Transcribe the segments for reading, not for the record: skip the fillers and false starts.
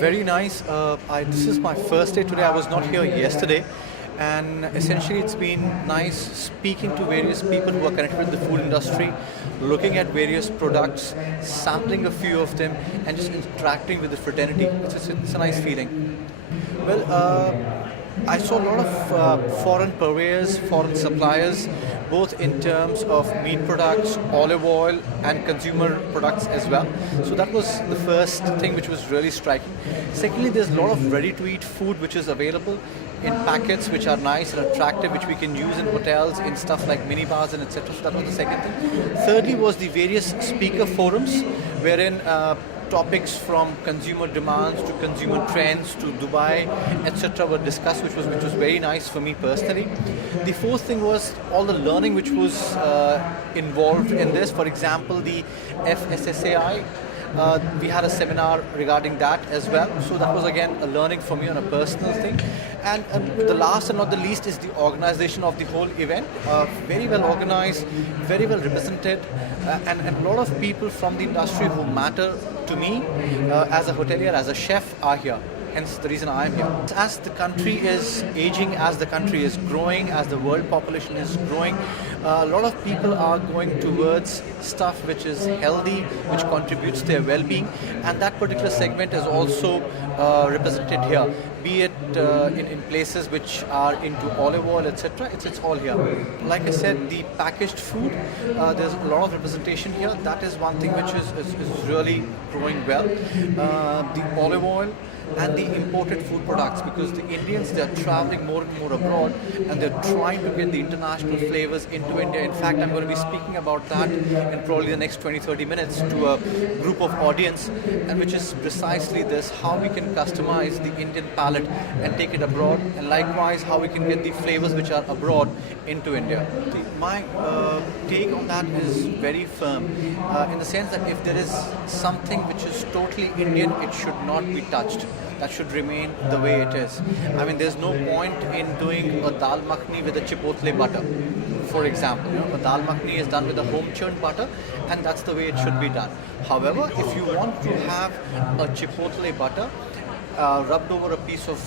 Very nice. This is my first day today. I was not here yesterday. And essentially, it's been nice speaking to various people who are connected with the food industry, looking at various products, sampling a few of them, and just interacting with the fraternity. It's a nice feeling. Well, I saw a lot of foreign purveyors, foreign suppliers, both in terms of meat products, olive oil, and consumer products as well. So that was the first thing which was really striking. Secondly, there's a lot of ready-to-eat food which is available in packets which are nice and attractive, which we can use in hotels, in stuff like mini bars and etc. So that was the second thing. Thirdly was the various speaker forums, wherein topics from consumer demands to consumer trends to Dubai, etc. were discussed, which was very nice for me personally. The fourth thing was all the learning which was involved in this. For example, the FSSAI. We had a seminar regarding that as well. So that was again a learning for me on a personal thing. And the last and not the least is the organization of the whole event. Very well organized, very well represented, and a lot of people from the industry who matter to me as a hotelier, as a chef, are here. Hence the reason I am here. As the country is aging, as the country is growing, as the world population is growing, a lot of people are going towards stuff which is healthy, which contributes to their well-being, and that particular segment is also represented here. Be it in places which are into olive oil, etc. It's all here. Like I said, the packaged food, there's a lot of representation here. That is one thing which is really growing well. The olive oil and the imported food products, because the Indians, they're traveling more and more abroad and they're trying to get the international flavors into India. In fact, I'm going to be speaking about that in probably the next 20-30 minutes to a group of audience, and which is precisely this: how we can customize the Indian palate and take it abroad, and likewise how we can get the flavors which are abroad into India. My take on that is very firm, in the sense that if there is something which is totally Indian, it should not be touched. That should remain the way it is. I mean, there's no point in doing a dal makhni with a chipotle butter, for example. A dal makhni is done with a home churned butter, and that's the way it should be done. However, if you want to have a chipotle butter rubbed over a piece of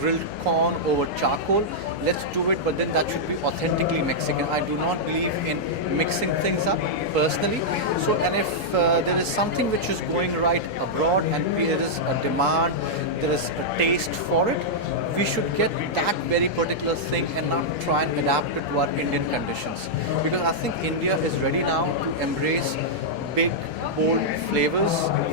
grilled corn over charcoal, let's do it, but then that should be authentically Mexican. I do not believe in mixing things up personally. So, and if there is something which is going right abroad and there is a demand, there is a taste for it, we should get that very particular thing and not try and adapt it to our Indian conditions. Because I think India is ready now to embrace big, bold flavors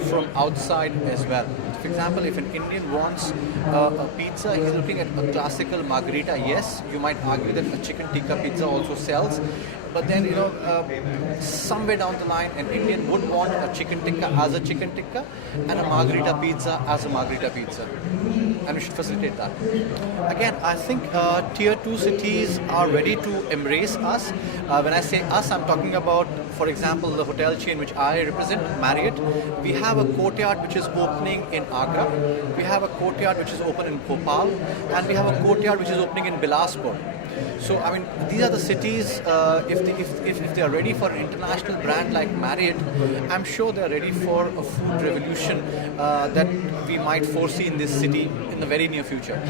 from outside as well. For example, if an Indian wants a pizza, he's looking at a classical margherita. Yes, you might argue that a chicken tikka pizza also sells, but then, somewhere down the line, an Indian would want a chicken tikka as a chicken tikka and a margherita pizza as a margherita pizza. And we should facilitate that. Again, I think tier 2 cities are ready to embrace us. When I say us, I'm talking about, for example, the hotel chain which I represent, Marriott. We have a courtyard which is opening in Agra. We have a courtyard which is open in Bhopal, and we have a courtyard which is opening in Bilaspur. So, I mean, these are the cities, if they are ready for an international brand like Marriott, I'm sure they are ready for a food revolution that we might foresee in this city in the very near future.